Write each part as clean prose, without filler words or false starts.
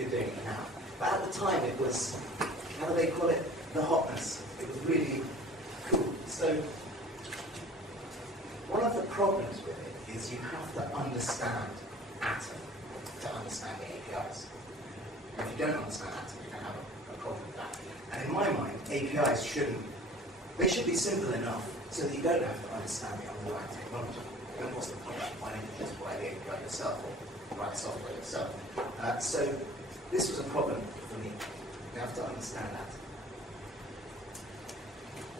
you're doing it now. But at the time, it was, how do they call it? The hotness. It was really cool. So one of the problems with it is you have to understand Atom to understand the APIs. And if you don't understand Atom, you're going to have a problem with that. And in my mind, APIs should be simple enough so that you don't have to understand the underlying technology. Then what's the point? Why don't you just write the API yourself or write software yourself? So this was a problem for me. You have to understand that.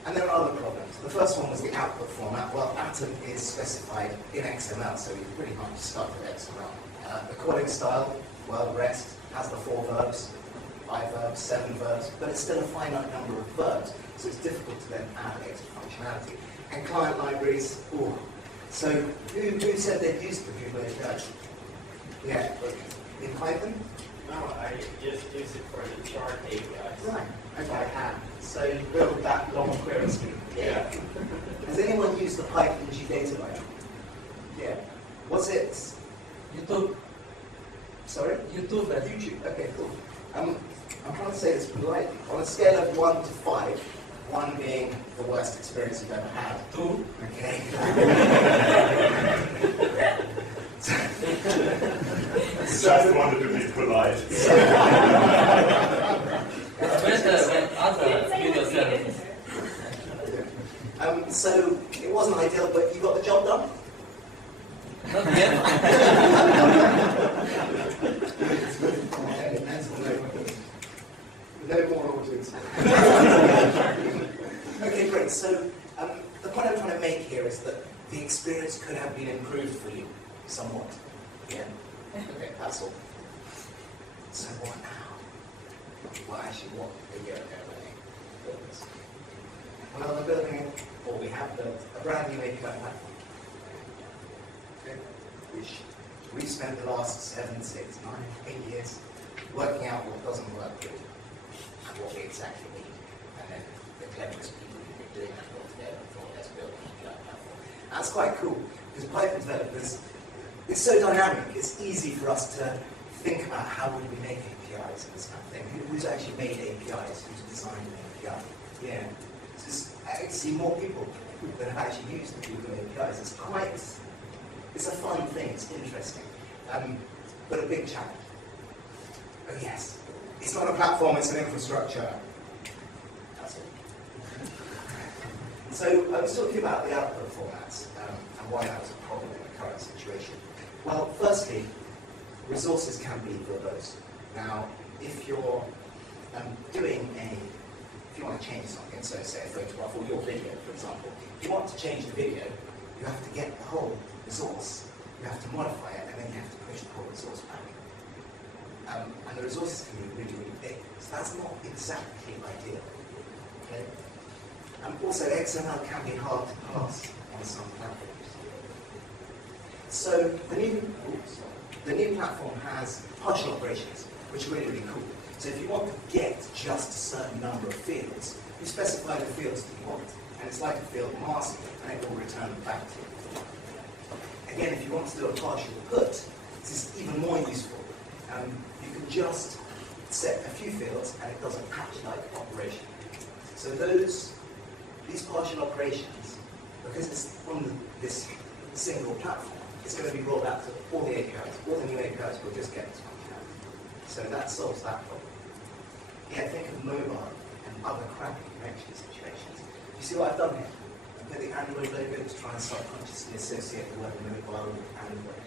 And there are other problems. The first one was the output format. Well, Atom is specified in XML, so you pretty much start with XML. The calling style, well, REST has the 4 verbs, 5 verbs, 7 verbs, but it's still a finite number of verbs, so it's difficult to then add extra functionality. And client libraries, ooh. So who said they'd used the Google API? Yeah, in Python? No, I just use it for the chart APIs. Right, okay. So you build that long query scheme? Yeah. Has anyone used the Python G-Data library? Yeah. Was it? YouTube. Sorry? YouTube. YouTube. Okay, cool. I'm trying to say this politely. On a scale of 1 to 5, 1 being the worst experience you've ever had. 2. Okay. Just wanted to be polite. So it wasn't ideal, but you got the job done? Not yet. No more orders. Okay, great. So the point I'm trying to make here is that the experience could have been improved for you somewhat. Yeah. Okay, that's all. So what now? Well, actually, what a year ago when they built this. Well, they're building, or we have built, a brand new API platform. Okay. Which we've spent the last 7, 6, 9, 8 years working out what doesn't work good and what we exactly need. And then the cleverest people who've been doing that got together and thought, let's build an API platform. That's quite cool, because Python developers, it's so dynamic, it's easy for us to think about how would we make APIs and this kind of thing. Who's actually made APIs? Who's designed an API? Yeah. I see more people that have actually used the Google APIs. It's a fun thing, it's interesting, but a big challenge. Oh yes, it's not a platform, it's an infrastructure. That's it. So I was talking about the output formats and why that was a problem in the current situation. Well, firstly, resources can be verbose. Now, if you're if you want to change something, so say a photograph or your video, for example, if you want to change the video, you have to get the whole resource, you have to modify it, and then you have to push the whole resource back. And the resources can be really, really big, so that's not exactly ideal. Okay? Also, XML can be hard to pass on some platforms. So the new platform has partial operations, which are really, really cool. So if you want to get just a certain number of fields, you specify the fields that you want, and it's like a field mask, and it will return back to you. Again, if you want to do a partial put, this is even more useful. You can just set a few fields, and it does a patch-like operation. So these partial operations, because it's from this single platform, it's going to be rolled out to all the APIs. All the new APIs will just get this functionality. So that solves that problem. Yeah, think of mobile and other crappy connection situations. You see what I've done here? I've got the Android logo to try and subconsciously associate the word mobile with Android.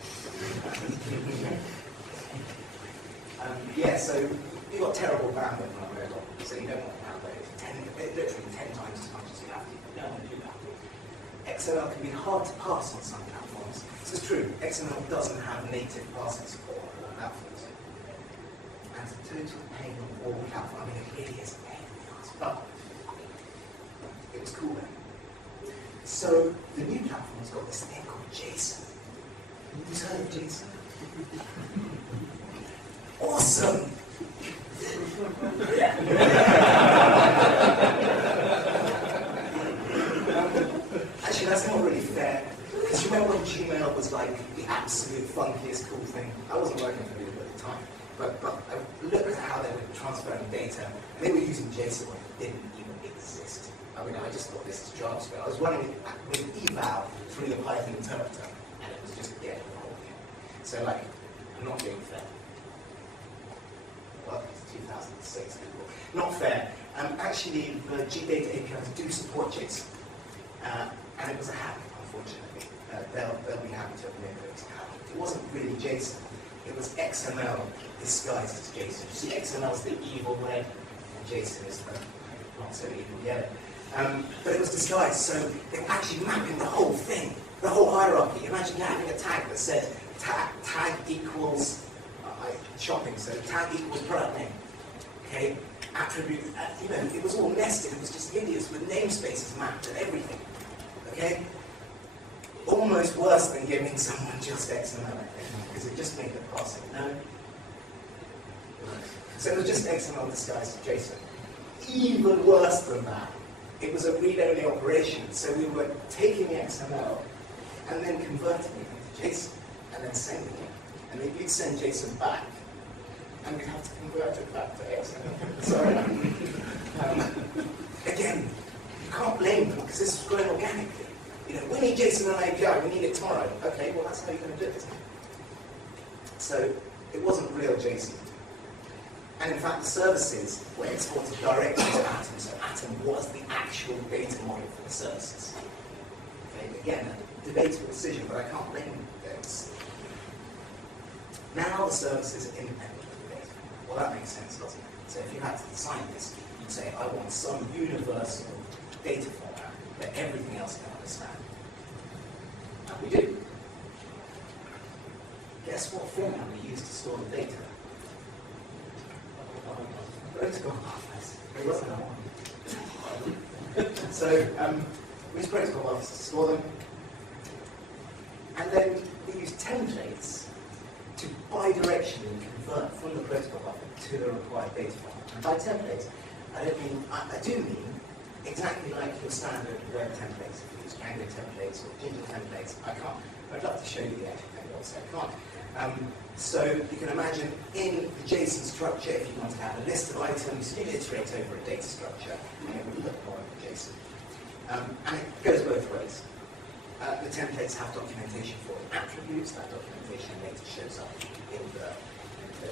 Yeah, so you've got terrible bandwidth on a mobile, so you don't want to download it literally 10 times as much as you have to. You don't want to do that. XML can be hard to pass on some platforms. This is true. XML doesn't have native parsing support on all platforms. And it's a total pain on all platforms. I mean, it really is a pain in the ass, but it was cool then. So the new platform's got this thing called JSON. Who's heard of JSON? Awesome! Actually, that's not really fair. Because you remember when Gmail was like the absolute funkiest cool thing? I wasn't working for Google at the time. But I data, and they were using JSON when it didn't even exist. I mean, I just thought this is JavaScript. I was running it with eval through the Python interpreter, and it was just getting the whole thing. So, like, I'm not being fair. Well, it's 2006, people. Not fair. Actually, the GData APIs do support JSON, and it was a hack, unfortunately. They'll be happy to admit that it was a hack. It wasn't really JSON. It was XML disguised as JSON. You see, XML is the evil red, and JSON is the not so evil yellow. But it was disguised, so they were actually mapping the whole thing, the whole hierarchy. Imagine having a tag that said tag equals shopping, so tag equals product name. Okay, attribute, it was all nested. It was just hideous with namespaces mapped and everything. Okay, almost worse than giving someone just XML, I think, because it just made the parsing. No. So it was just XML disguised as JSON. Even worse than that, it was a read-only operation. So we were taking the XML and then converting it into JSON and then sending it. And then you'd send JSON back, and we'd have to convert it back to XML. Sorry. Again, you can't blame them because this was growing organically. We need JSON and API, we need it tomorrow. Okay, well that's how you're going to do it. So it wasn't real JSON. And in fact, the services were exported directly to Atom, so Atom was the actual data model for the services. Okay, again, a debatable decision, but I can't blame them. Now the service is independent of the data. Well, that makes sense, doesn't it? So if you had to design this, you'd say, I want some universal data format that everything else can understand. And we do. Guess what format we use to store the data? Protocol buffers. There wasn't one. So we use protocol buffers to store them. And then we use templates to bidirectionally convert from the protocol buffer to the required data format. And by templates, I do mean exactly like your standard web templates. If you use Django templates or Ginger templates, I'd love to show you the actual templates, I can't. So you can imagine in the JSON structure, if you want to have a list of items, you iterate over a data structure, and it would look more like JSON. And it goes both ways. The templates have documentation for the attributes. That documentation later shows up in the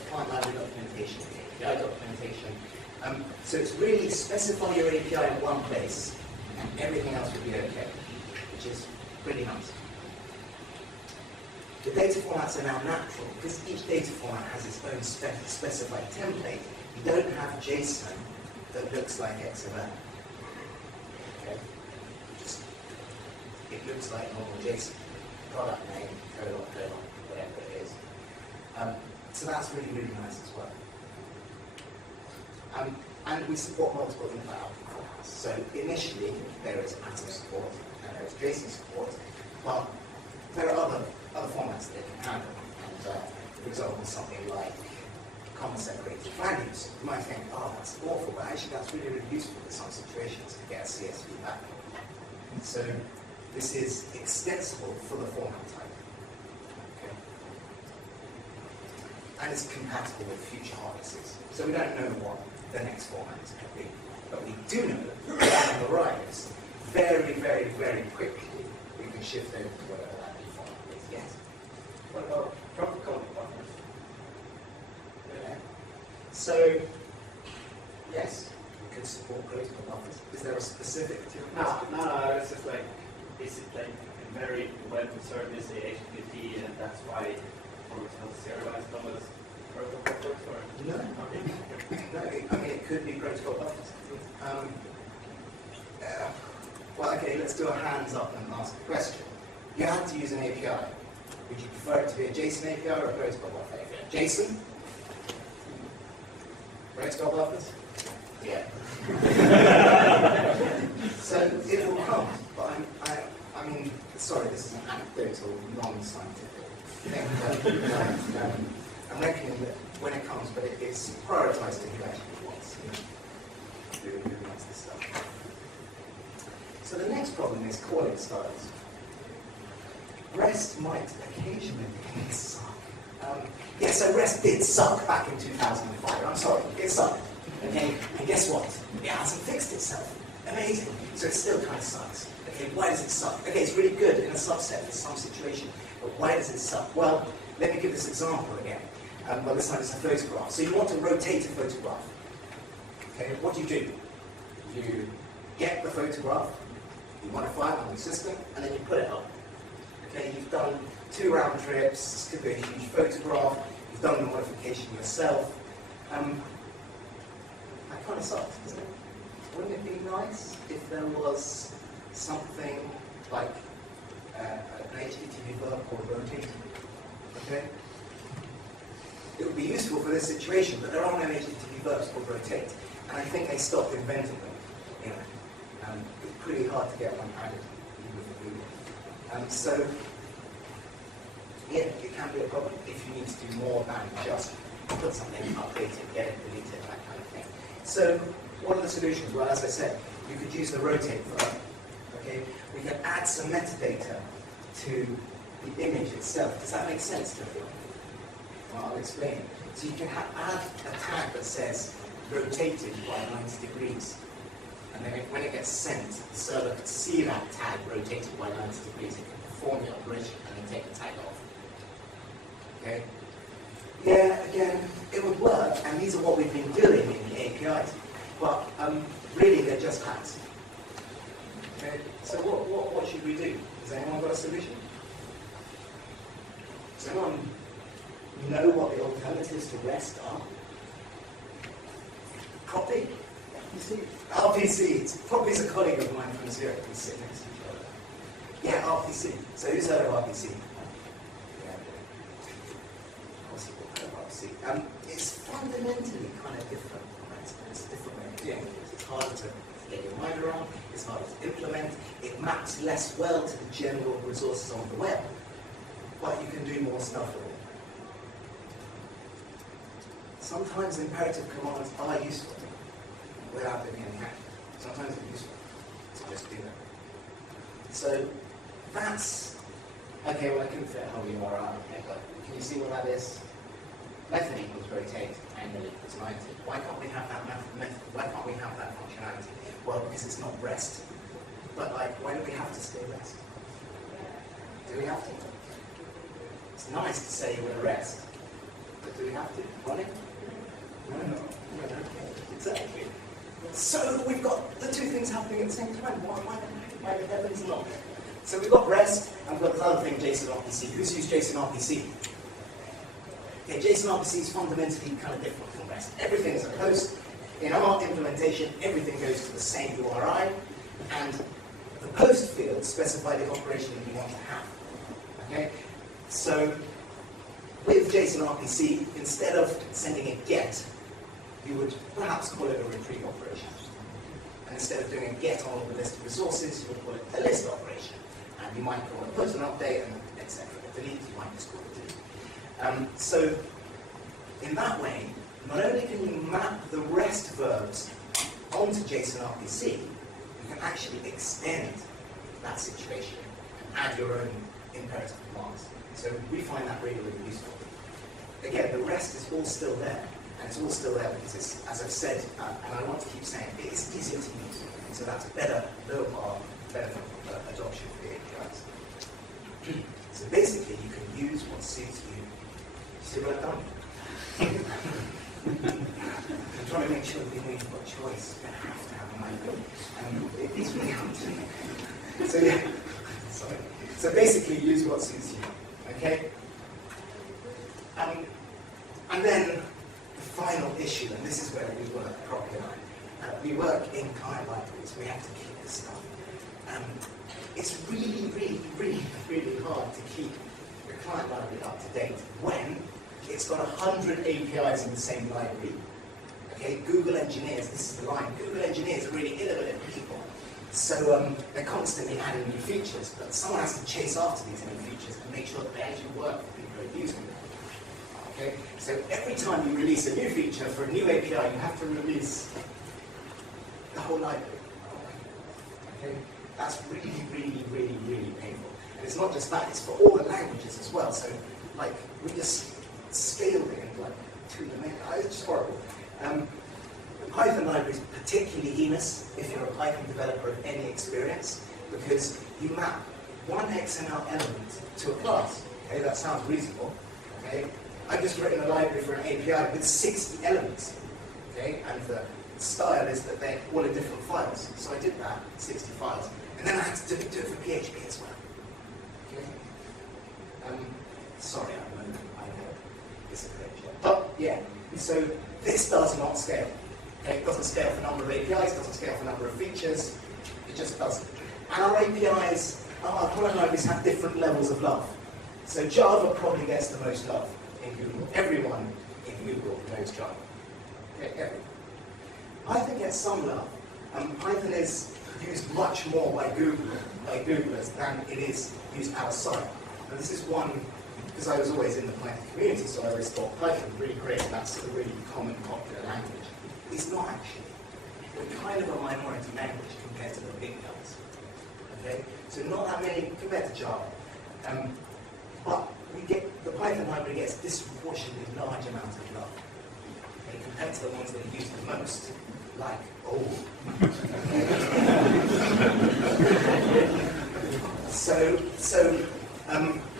client library documentation, the API documentation. So it's really specify your API in one place, and everything else will be okay, which is pretty nice. The data formats are now natural, because each data format has its own specified template. You don't have JSON that looks like XML. Okay? It looks like normal JSON, product name, colon, whatever it is. So that's really, really nice as well. And we support multiple input output formats. So initially, there is Atom support and there is JSON support, but there are other formats that it can handle. And for example, something like comma separated values. You might think, oh, that's awful, but actually that's really, really useful in some situations to get a CSV back. So this is extensible for the format type. Okay. And it's compatible with future harnesses. So we don't know what the next format is going to be. But we do know that when it arrives, very, very, very quickly, we can shift over to whatever that new format is. Yes? What about protocol buffers? Okay. So, yes, we could support protocol buffers. Is there a specific to your question? No, it's just like, is it like a very web service, HTTP, and that's why, for example, serialized numbers protocol buffers? Or? No. No, I mean, it could be protocol buffers. Well, okay, let's do a hands up and ask a question. You had to use an API. Would you prefer it to be a JSON API or a protocol buffer API? JSON? Protocol buffers? Yeah. So it will come, but I mean, sorry, this is an anecdotal, non-scientific thing. I'm reckoning that when it comes, but it's prioritized to who actually wants. Who wants this stuff. So the next problem is calling styles. REST might occasionally suck. Yeah, so REST did suck back in 2005. I'm sorry, it sucked. Okay, and guess what? It hasn't fixed itself. Amazing. So it still kind of sucks. Okay, why does it suck? Okay, it's really good in a subset for some situation, but why does it suck? Well, let me give this example again. Well, this time it's a photograph. So you want to rotate a photograph. Okay, what do? You get the photograph, you modify it on the system, and then you put it up. Okay, you've done 2 round trips, this could be a huge photograph, you've done the modification yourself. That kind of sucks, doesn't it? Wouldn't it be nice if there was something like an HTTP verb called rotate? Okay? It would be useful for this situation, but there are no HTTP verbs called rotate, and I think they stopped inventing them. You know, it's pretty hard to get one added with Google. So, yeah, it can be a problem if you need to do more than just put something, update it, get it, delete it, that kind of thing. So, what are the solutions? Well, as I said, you could use the rotate verb. Okay, we can add some metadata to the image itself. Does that make sense to everyone? Well, I'll explain. So you can add a tag that says rotated by 90 degrees. And then when it gets sent, the server can see that tag rotated by 90 degrees. It can perform the operation and then take the tag off. Okay? Yeah, again, it would work, and these are what we've been doing in the APIs. But really, they're just hacks. Okay? So what should we do? Has anyone got a solution? Does anyone know what the alternatives to REST are? Copy? RPC. Copy's a colleague of mine from Zurich. We sit next to each other. Yeah, RPC. So who's heard of RPC? Yeah. Of course you've heard of RPC. It's fundamentally kind of different. Right? It's a different way of doing it. It's harder to get your mind around. It's harder to implement. It maps less well to the general resources on the web. But you can do more stuff with it. Sometimes imperative commands are useful without doing any hacking. Sometimes it's useful to just do that. So that's, okay, well I couldn't fit how you are out, okay, but can you see what that is? Method equals rotate, angle equals 90. Why can't we have that method? Why can't we have that functionality? Well, because it's not REST. But like, why do we have to stay REST? Do we have to? It's nice to say we're REST, but do we have to run it? No. Exactly. So we've got the two things happening at the same time. Why the heavens not? So we've got REST, and we've got this other thing, JSON RPC. Who's used JSON RPC? Okay, JSON RPC is fundamentally kind of different from REST. Everything is a post. In our implementation, everything goes to the same URI, and the post fields specify the operation that you want to have. Okay? So with JSON RPC, instead of sending a GET, you would perhaps call it a retrieve operation. And instead of doing a GET on the list of resources, you would call it a list operation. And you might call it put an update, and etc. Delete, you might just call it delete. So in that way, not only can you map the REST verbs onto JSON RPC, you can actually extend that situation and add your own imperative commands. So we find that really, really useful. Again, the REST is all still there. And it's all still there because it's, as I've said, and I want to keep saying, it is easy to use. So that's better, low bar, better adoption for the APIs. So basically, you can use what suits you. See what I've done? I'm trying to make sure that you know you've got choice. You don't have to have a mic. It's really hard to do. So yeah, sorry. So basically, use what suits you. Okay? And then the final issue, and this is where we work properly. We work in client libraries. We have to keep this stuff. It's really, really, really, really hard to keep the client library up to date when it's got 100 APIs in the same library. Okay, Google engineers, this is the line, Google engineers are really innovative people. So they're constantly adding new features, but someone has to chase after these new features and make sure that they actually work for people who are using them. Okay, so every time you release a new feature for a new API, you have to release the whole library. Okay, that's really, really, really, really painful. And it's not just that, it's for all the languages as well. So, like, we just scaled it like to the mega. It's just horrible. Python library is particularly heinous if you're a Python developer of any experience, because you map one XML element to a class. Okay, that sounds reasonable. Okay, I've just written a library for an API with 60 elements. Okay, and the style is that they're all in different files. So I did that, 60 files, and then I had to do it for PHP as well. Okay. Sorry, I know it's a glitch. But yeah, so this does not scale. Okay, it doesn't scale for number of APIs, doesn't scale for number of features. It just doesn't. And our APIs, our product libraries have different levels of love. So Java probably gets the most love in Google. Everyone in Google knows Java. Okay, everyone. Python gets some love. Python is used much more by Googlers than it is used outside. And this is one, because I was always in the Python community, so I always thought Python was really great, and that's a really common, popular language. It's not actually. We're kind of a minority language compared to the big guys. Okay? So not that many compared to Java. But we get, the Python library gets disproportionately large amounts of love. Okay? Compared to the ones that are used the most, like,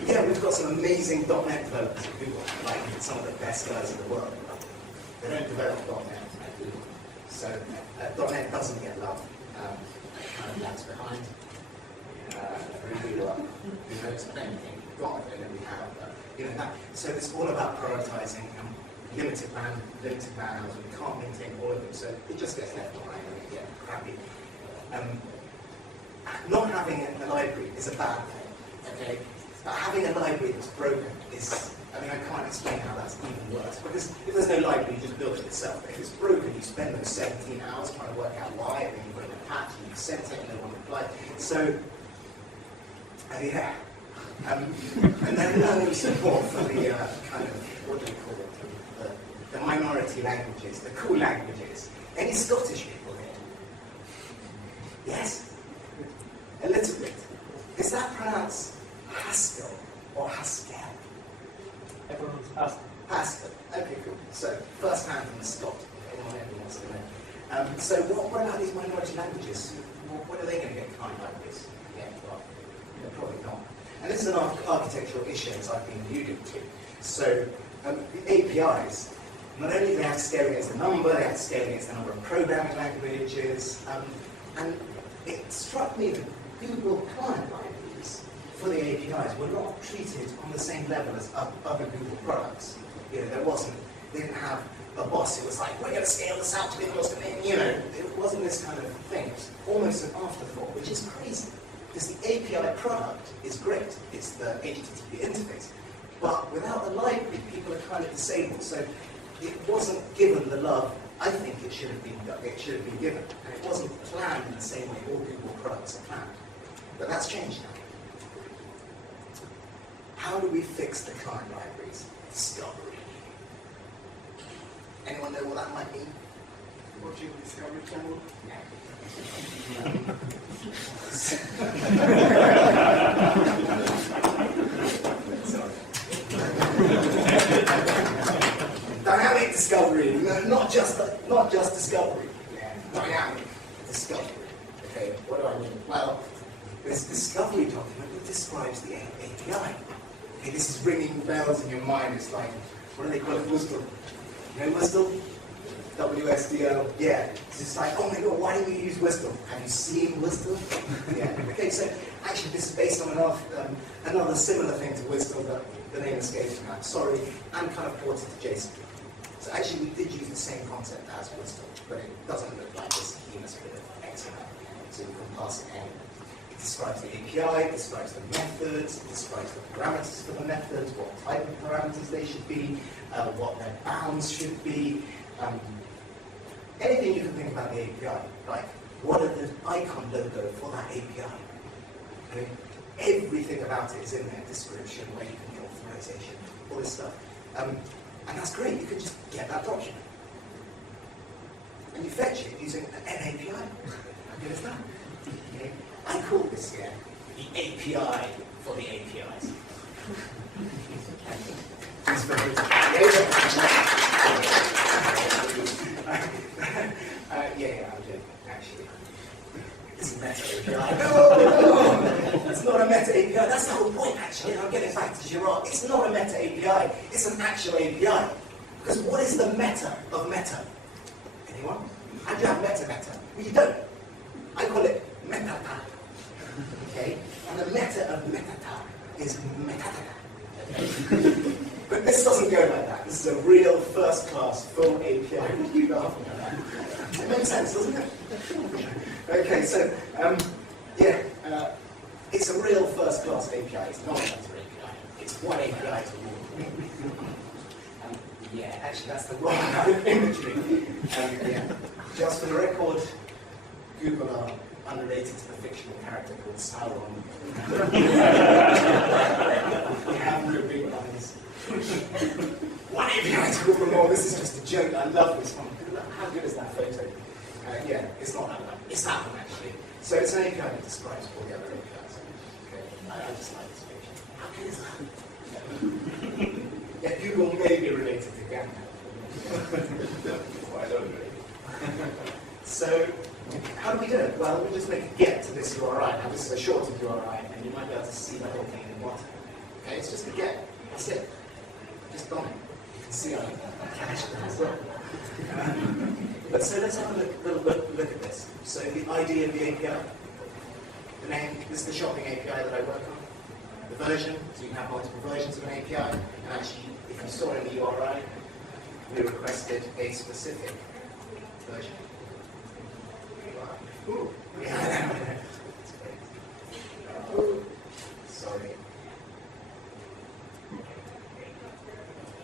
yeah, we've got some amazing .NET developers at Google, like some of the best guys in the world. They don't develop .NET at Google. So .NET doesn't get love. Kind of lags behind. Who knows anything? God, I don't really have, but you know that. So it's all about prioritizing limited man hours. We can't maintain all of them, so it just gets left behind and it gets crappy. Not having a library is a bad thing, okay? But having a library that's broken is, I mean, I can't explain how that's even worse. Because if there's no library, you just build it yourself. But if it's broken, you spend those 17 hours trying to work out why, and then you put in a patch, and you sent it, and no one replied. So, yeah. And then no support for the kind of, what do you call it? The minority languages, the cool languages. Any Scottish people here? Yes? A little bit. Is that pronounced Haskell or Haskell? I pronounce Haskell. Haskell. Okay, cool. So, first hand from the Scot, if anyone ever wants to know. So, what about these minority languages? What are they going to get kind libraries? Yeah, well, probably not. And this is an architectural issue, as I've been alluding to. So, the APIs, not only do they have to scale against the number, they have to scale against the number of programming languages, and it struck me that Google client libraries for the APIs were not treated on the same level as other Google products. You know, they didn't have a boss who was like, we're going to scale this out to be the most, you know, it wasn't this kind of thing. It was almost an afterthought, which is crazy. Because the API product is great. It's the HTTP interface. But without the library, people are kind of disabled. So it wasn't given the love I think it should have been given. And it wasn't planned in the same way all Google products are planned. But that's changed now. How do we fix the client libraries? Discovery. Anyone know what that might mean? Watching the Discovery Channel. Sorry. Dynamic discovery, not just discovery. Yeah. Dynamic discovery. Okay, what do I mean? Well, this discovery document that describes the API. Okay, this is ringing bells in your mind. It's like, what do they call it? WSDL. You know WSDL? WSDL. Yeah. It's just like, oh my god, why do we use WSDL? Have you seen WSDL? Yeah. Okay, so actually this is based on another similar thing to WSDL, but the name escapes me. I'm sorry. I'm kind of ported to JSON. So actually we did use the same concept as WSDL, but it doesn't look like this heinous bit of XML. So you can pass it anywhere. It describes the API, it describes the methods, it describes the parameters for the methods, what type of parameters they should be, what their bounds should be. Anything you can think about the API, like what are the icon logo for that API? Okay? Everything about it is in there, description, where you can get authorization, all this stuff. And that's great, you can just get that document. And you fetch it using an API. How good is that? Okay? I call this here the API for the APIs. It's very meta API. No, it's not a meta API. That's the whole point, actually. I'm getting back to Girard. It's not a meta API. It's an actual API. Because what is the meta of meta? Anyone? How do you have meta? Well, you don't. I call it metata. Okay? And the meta of metata is metata. Okay? But this doesn't go like that. This is a real first-class full API. What are you laughing at that? It makes sense, doesn't it? Okay, so, it's a real first-class API. It's not a meta API. It's one API to all. Actually, that's the wrong kind of imagery. Just for the record, Google are unrelated to the fictional character called Sauron. We have no big lines. One API to Google more. This is just a joke. I love this one. How good is that photo? It's not that one. It's that one, actually. So it's an API that describes all the other APIs. Okay. I just like this picture. How good is that? Yeah, Google may be related to Gamma. Why don't we? So, how do we do it? Well, let me just make a get to this URI. Now, this is a shortened URI, and you might be able to see the whole thing in the bottom. Okay, it's just a get. That's it. Just done it. You can see I cached it as well. But so let's have a look at this. So the ID of the API, the name, this is the shopping API that I work on. The version, so you can have multiple versions of an API. And actually, if you saw in the URI, we requested a specific version. Ooh. Yeah. Sorry.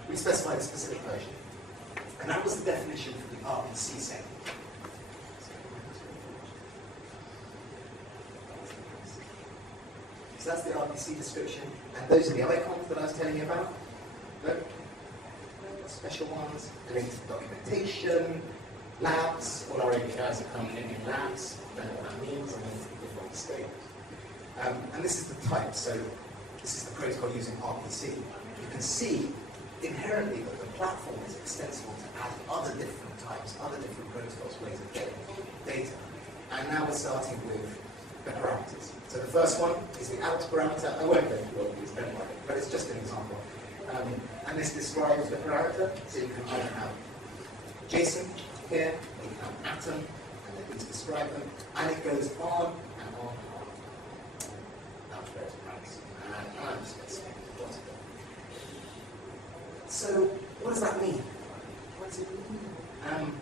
We specified a specific version. And that was the definition for the RPC segment. So that's the RPC description. And those are the icons that I was telling you about. Look. Special ones, links to documentation, labs, all our APIs are coming in labs, don't know what that means, and then the default state. And this is the type, so this is the protocol using RPC. You can see inherently that the platform is extensible to add other different types, other different protocols, ways of getting data. And now we're starting with the parameters. So the first one is the out parameter. I won't go through all of these, don't worry, but it's just an example. And this describes the parameter, so you can either have JSON here, you can have atom, and then these describe them, and it goes on and on and on. That's very nice. And I'm just going to say what's it. So, what does that mean? What does it mean?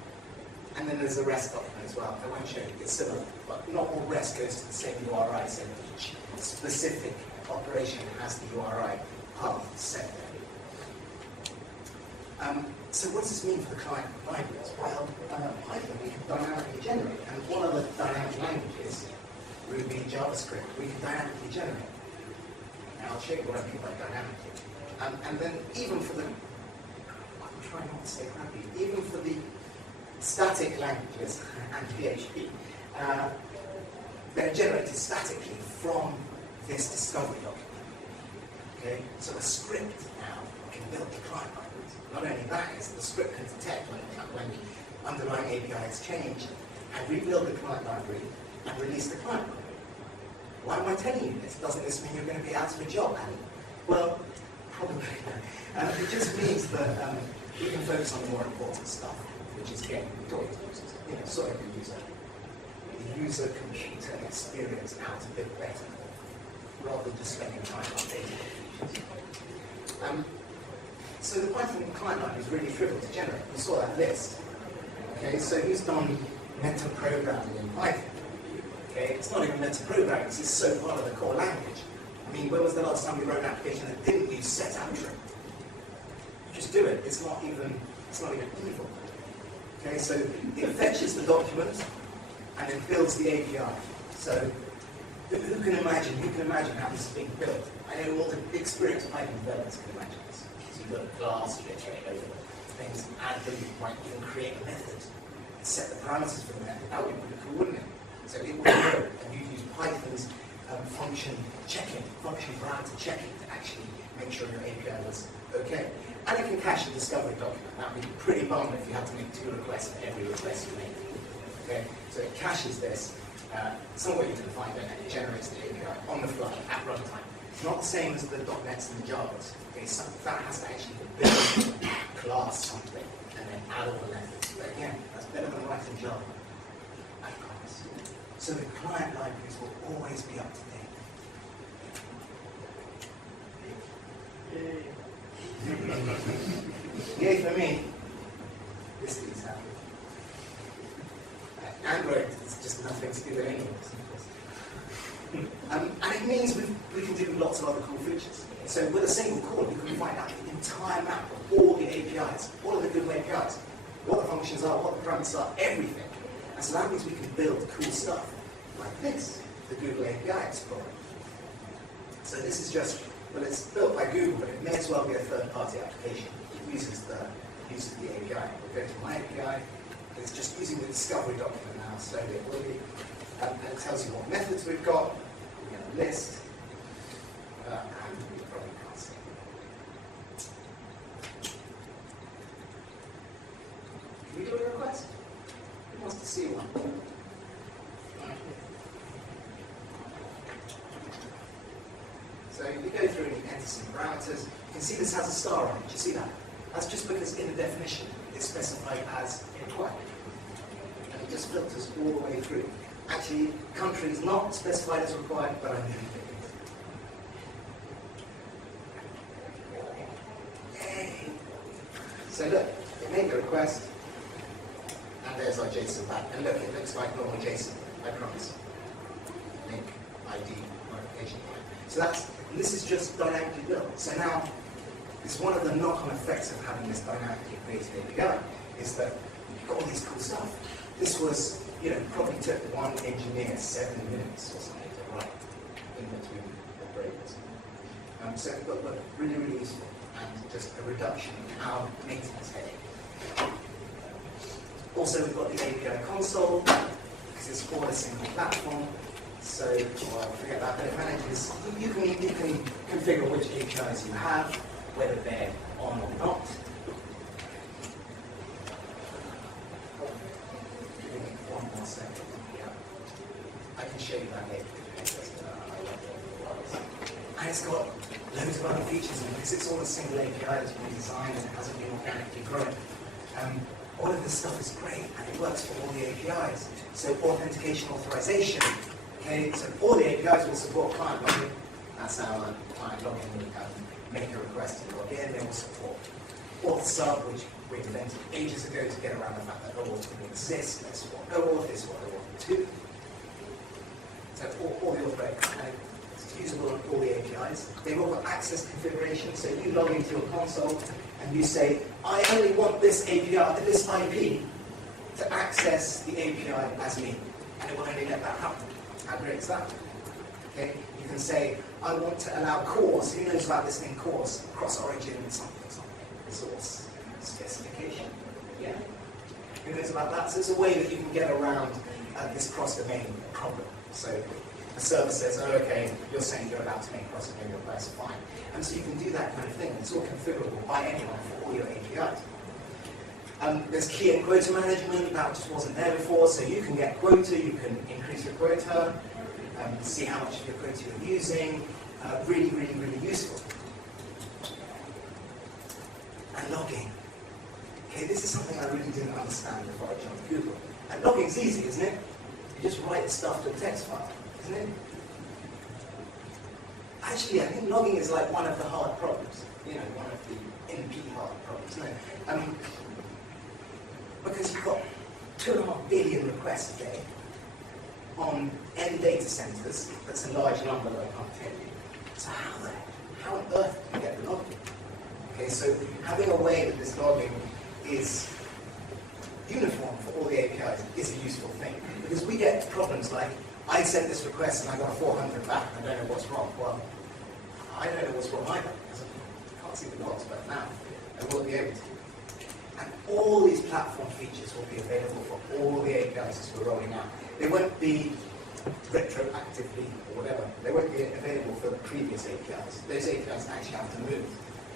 And then there's a REST document as well. I won't show you, it's similar, but not all REST goes to the same URI, so each specific operation has the URI path set there. So what does this mean for the client libraries? Well, Python we can dynamically generate, and what are the dynamic languages? Ruby, JavaScript, we can dynamically generate. Now I'll show you what I mean by dynamically. And then even for the, I'm trying not to say crappy, even for the static languages and PHP, they're generated statically from this discovery document. Okay, so the script now can build the client libraries. Not only that, is the script can detect when the underlying API has changed and rebuild the client library and release the client library. Why am I telling you this? Doesn't this mean you're going to be out of a job, Annie? Well, probably not. It just means that we can focus on the more important stuff, which is getting talking to users, sort of the user computer experience out a bit better, rather than just spending time updating features. So the Python client library is really trivial to generate. You saw that list. Okay, so who's done meta-programming in Python? Okay, it's not even meta-programming, it's so part of the core language. I mean, when was the last time we wrote an application that didn't use set outro? Just do it. It's not even evil. Okay, so it fetches the document and it builds the API. So who can imagine how this is being built? I know all the experienced Python developers can imagine this. So you've got a class, you iterate over things, add them, you might even create a method, set the parameters for the method. That would be pretty cool, wouldn't it? So it would go, and you'd use Python's function parameter checking to actually make sure your API was okay. And it can cache a discovery document. That would be pretty bummed if you had to make 2 requests for every request you make. Okay? So it caches this, somewhere you can find it, and it generates the API on the fly at runtime. It's not the same as the .NETs and the Javas. Okay, so that has to actually build class something and then add all the methods. But again, that's better than writing Java. I promise. So the client libraries will always be up to date. Yay for me. This is happy. Android is just nothing to do with any of this. And it means we can do lots of other cool features. So with a single call, you can find out the entire map of all the APIs, all of the Google APIs, what the functions are, what the parameters are, everything. And so that means we can build cool stuff like this, the Google API Explorer. So this is just, well, it's built by Google, but it may as well be a third-party application. It uses the API. We'll go to my API. It's just using the discovery document now, so it will be, and it tells you what methods we've got. We get a list, and we probably can't see. Can we do a request? Who wants to see one? So you go through and you enter some parameters. You can see this has a star on it. Do you see that? That's just because in the definition it's specified as required. And it just filters all the way through. Actually, country is not specified as required, but I need it. Yay! So look, it made the request, and there's our JSON back. And look, it looks like normal JSON, I promise. Link, ID, modification line. So this is just dynamically built. So now, it's one of the knock-on effects of having this dynamically created API, is that you've got all this cool stuff. This was, probably took one engineer 7 minutes or something to write in between the breaks. So but really, really useful, and just a reduction in our maintenance headache. Also, we've got the API console, because it's for a single platform. So, forget that, but it manages, you can configure which APIs you have, whether they're on or not. Give me one more second. Yeah. I can show you that later. And it's got loads of other features in it, because it's all a single API that's been designed and it hasn't been organically grown. All of this stuff is great, and it works for all the APIs. So authentication, authorization. Okay, so all the APIs will support client login. That's our client login. We can make a request and log in. They will support auth sub, which we invented ages ago to get around the fact that OAuth didn't exist. Let's support OAuth. This is what OAuth 2. So all the auth it's usable on all the APIs. They've all got access configuration. So you log into your console and you say, I only want this API, this IP, to access the API as me, and it will only let that happen. How great is that? Okay, you can say, I want to allow CORS. Who knows about this thing CORS? Cross-origin something, resource specification. Yeah. Who knows about that? So it's a way that you can get around this cross-domain problem. So the server says, oh, okay, you're saying you're allowed to make cross-domain requests, fine. And so you can do that kind of thing. It's all configurable by anyone for all your APIs. There's key and quota management, that just wasn't there before, so you can get quota, you can increase your quota, see how much of your quota you're using, really, really, really useful. And logging. Okay, this is something I really didn't understand before I jumped Google. And logging's easy, isn't it? You just write stuff to a text file, isn't it? Actually, I think logging is like one of the hard problems, one of the NP hard problems, isn't it? Because you've got 2.5 billion requests a day on n data centers. That's a large number that I can't tell you. So how on earth do you get the logging? Okay, so having a way that this logging is uniform for all the APIs is a useful thing. Because we get problems like, I sent this request and I got a 400 back and I don't know what's wrong. Well, I don't know what's wrong either, because I can't see the logs, but now I will be able to. And all these platform features will be available for all the APIs as we're rolling out. They won't be retroactively or whatever. They won't be available for the previous APIs. Those APIs actually have to move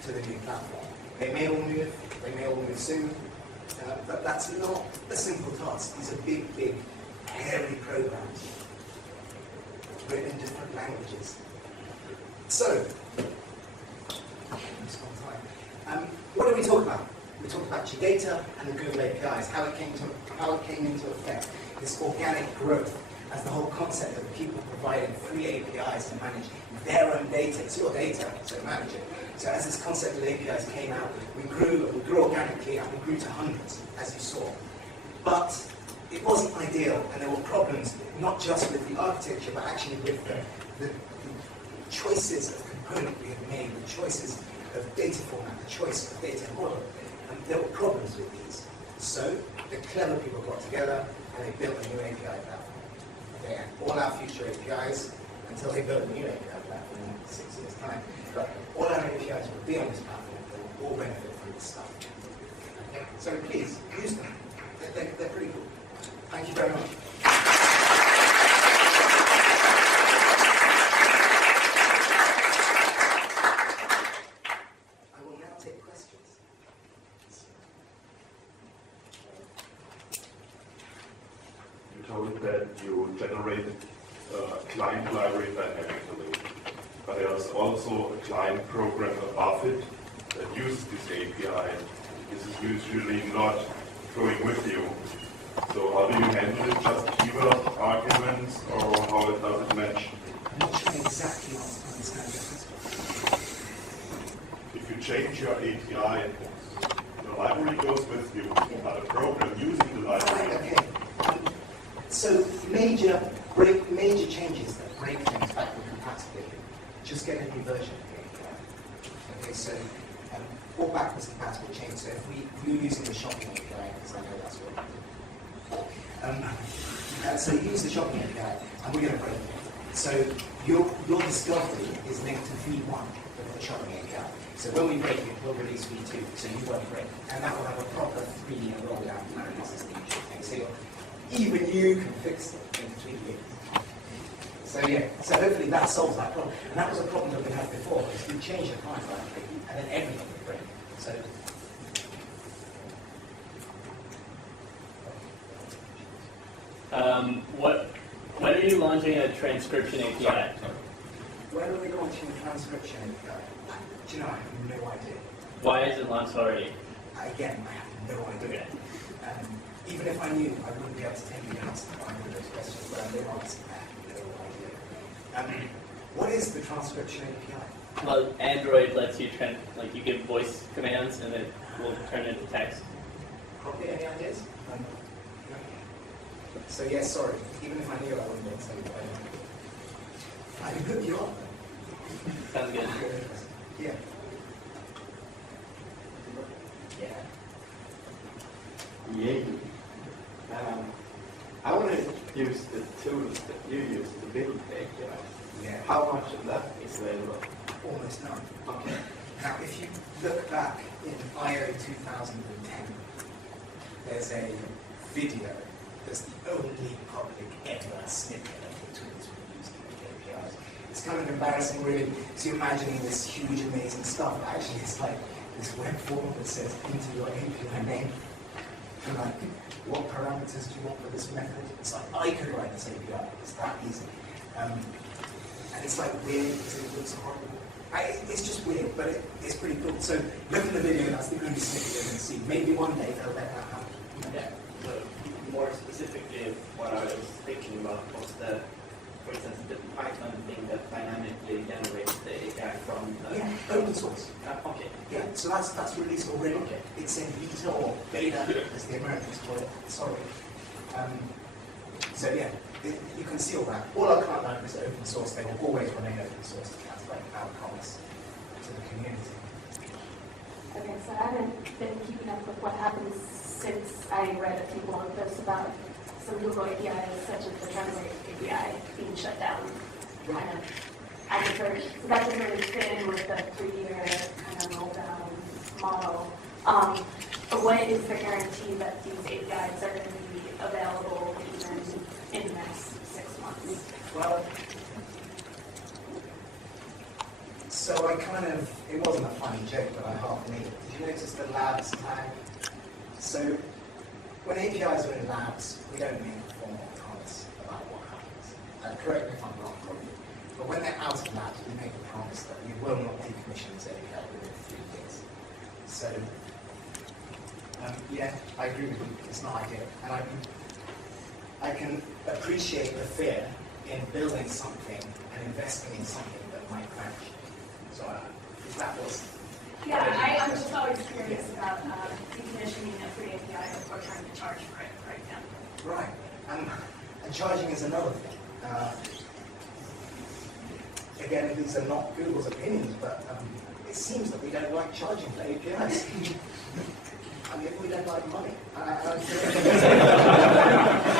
to the new platform. They may all move soon, but that's not a simple task. These are big, big, hairy programs. languages. So, what did we talk about? We talked about Gdata and the Google APIs, how it came into effect, this organic growth, as the whole concept of people providing free APIs to manage their own data. It's your data, so manage it. So as this concept of APIs came out, we grew organically and we grew to hundreds, as you saw. But it wasn't ideal, and there were problems, not just with the architecture, but actually with the choices of component we had made, the choices of data format, the choice of data model. And there were problems with these. So the clever people got together and they built a new API platform. Okay, and all our future APIs, until they build a new API platform in 6 years' time, but all our APIs will be on this platform. They will all benefit from this stuff. Okay? So please, use them. They're pretty cool. Thank you very much. I will now take questions. You told that you generated a client library dynamically, but there's also a client program above it that uses this API. This is usually not going with you. So how do you handle it? Just keyword arguments, or how does it match? I'm not sure exactly what understand your question. If you change your API, the library goes with you, but a program using the library. Okay. So major changes that break things backward compatibility. Just get a new version of the API. Okay, so all backwards compatible change. So if you're using the shopping API, because I know that's what you do. So you use the shopping API, and we're going to break it. So your discovery is linked to V1 of the shopping API. So when we break it, we'll release V2, so you won't break it. And that will have a proper 3D rollout analysis thing. So even you can fix it in 3 years. So yeah, so hopefully that solves that problem. And that was a problem that we had before, because we changed the client library, and then everything would break. So when are you launching a transcription API? when are we launching a transcription API? Do you know, I have no idea. Why is it launched already? Again, I have no idea. Okay. Even if I knew, I wouldn't be able to tell you the answer to either of those questions, but I'm no answer. I have no idea. What is the transcription API? Well, Android lets you you give voice commands and it will turn into text. Probably any ideas? No. So yes, sorry. Even if I knew, I wouldn't be able to tell you. I can hook you up. Sounds good. Yeah. Yeah. I want to use the tools that you use to build the API. Yeah. How much of that is available? Almost none. Okay. Now, if you look back in I/O 2010, there's a video that's the only public ever snippet of the tools we use to make APIs. It's kind of embarrassing, really, to imagining this huge, amazing stuff. But actually, it's like this web form that says into your API name. And like, what parameters do you want for this method? It's like, I could write this API. It's that easy. And it's like weird because it looks horrible. It's just weird, but it's pretty cool. So look at the video, that's the only snippet you're going to see. Maybe one day they'll let that happen. Yeah. So more specifically, what I was thinking about was for instance, the Python thing that dynamically generates the API from. Yeah, open source. Okay. Yeah, so that's released already. Okay. It's in beta or beta, as the Americans call it. Sorry. So yeah, you can see all that. All our client libraries are open source. They will always remain open source. That's like our promise to the community. Okay, so I haven't been keeping up with what happens since I read a few blog posts about some Google APIs, such as the Translate API, being shut down. Kind of, so that doesn't really fit in with the 3-year kind of roll down model. But what is the guarantee that these APIs are going to be available even in the next 6 months? Well, so it wasn't a funny joke, but I half made it. Did you notice the labs tag? So when APIs are in labs, we don't make formal promise about what happens. Correct me if I'm wrong, probably. But when they're out of that, we make a promise that we will not decommission this API within 3 years. So, yeah, I agree with you. It's not ideal. And I can appreciate the fear in building something and investing in something that might crash. So, if that was... Yeah, I'm just always curious about decommissioning a free API before trying to charge for it right now. Right. And charging is another thing. Again, these are not Google's opinions, but it seems that we don't like charging for APIs. I mean, we don't like money. I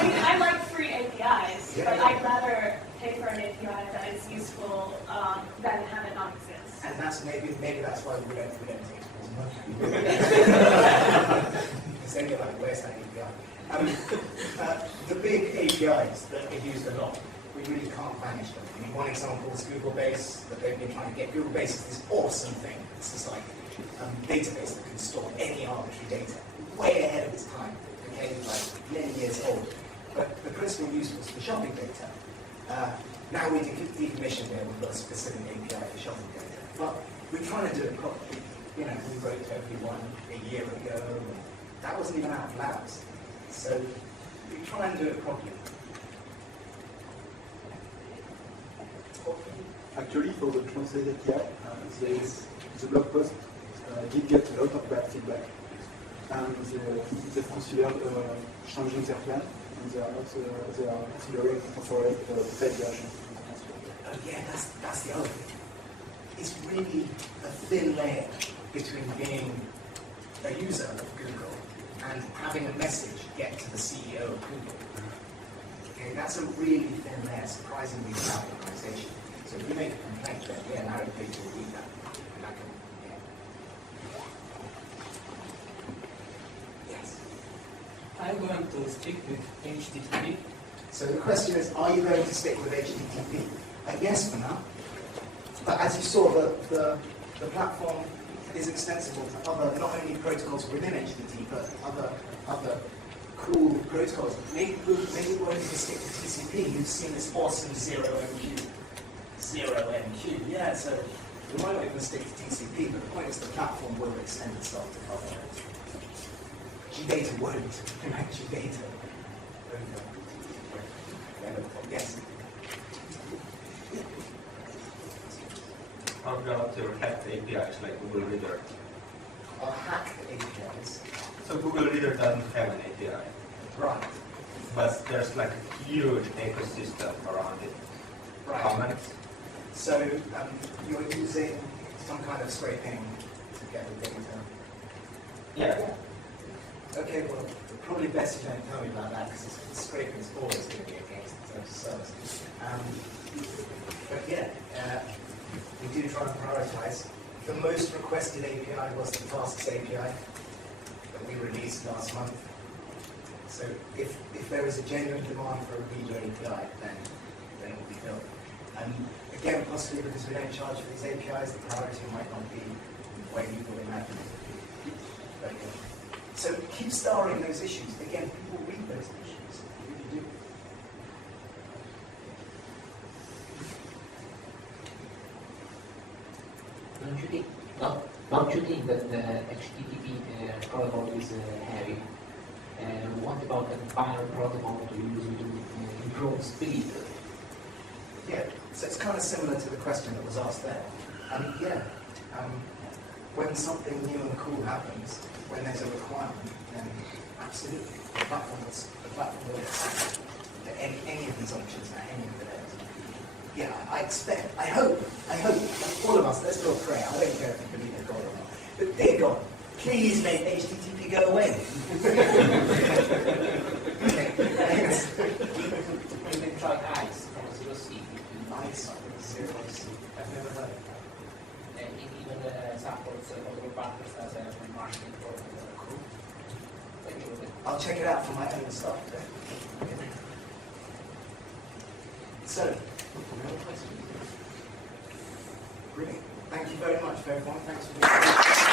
mean, I like free APIs, but I'd rather pay for an API that is useful than have it not exist. And that's maybe that's why we don't take it as much. It's only like, where's that API? The big APIs that are used a lot, we really can't manage them. I mean, one example is Google Base, that they've been trying to get. Google Base is this awesome thing. It's this like database that can store any arbitrary data, way ahead of its time. Okay, like many years old. But the principal use was for shopping data. Now we decommissioned it, we've got a specific API for shopping data. But we're trying to do it properly. You know, we wrote to everyone a year ago. That wasn't even out of labs. So we try and do it properly. Actually, for the Translate API, the blog post did get a lot of bad feedback. And they considered changing their plan, and they are considering for a paid version. Yeah, that's the other thing. It's really a thin layer between being a user of Google and having a message get to the CEO of Google. Okay, that's a really thin layer, surprisingly without organization. So if you make a complaint, then yeah, now the page will read that. And I can, yeah. Yes. I'm going to stick with HTTP. So the question is, are you going to stick with HTTP? Yes for now. But as you saw, the platform is extensible to other, not only protocols within HTTP, but other cool protocols. Maybe we won't even stick to TCP. You've seen this awesome 0MQ. Yeah, so we might not even stick to TCP, but the point is the platform will extend itself to other. Gdata won't. Gdata. Yes. How about your hacked APIs like Google Reader? Or hacked APIs. So Google Reader doesn't have an API, Right. but there's like a huge ecosystem around it. Right. Comments. So you're using some kind of scraping to get the data. Yeah. Okay, well, probably best you don't tell me about that because scraping is always going to be against the terms of service. But yeah, we do try and prioritize. The most requested API was the Tasks API that we released last month. So if there is a genuine demand for a reader API, then it will be built. Again, possibly because we don't charge for these APIs, the priority might not be the way people imagine it. But, so keep starring those issues. Again, people read those issues. They really do. Don't you think that the HTTP protocol is heavy? What about the binary protocol to use to improve speed? Yeah, so it's kind of similar to the question that was asked there. When something new and cool happens, when there's a requirement, then absolutely, the platform will accept any of these options at any of the layers. Yeah, I hope, all of us, let's do a prayer. I don't care if you believe in God or not. But dear God, please make HTTP go away. You can try ICE from 0C. ICE from 0C. I've never heard of that. And it even supports other partners as a marketing program. Cool. I'll check it out for my own stuff. So, no questions. Brilliant. Thank you very much, everyone. Thanks for being here.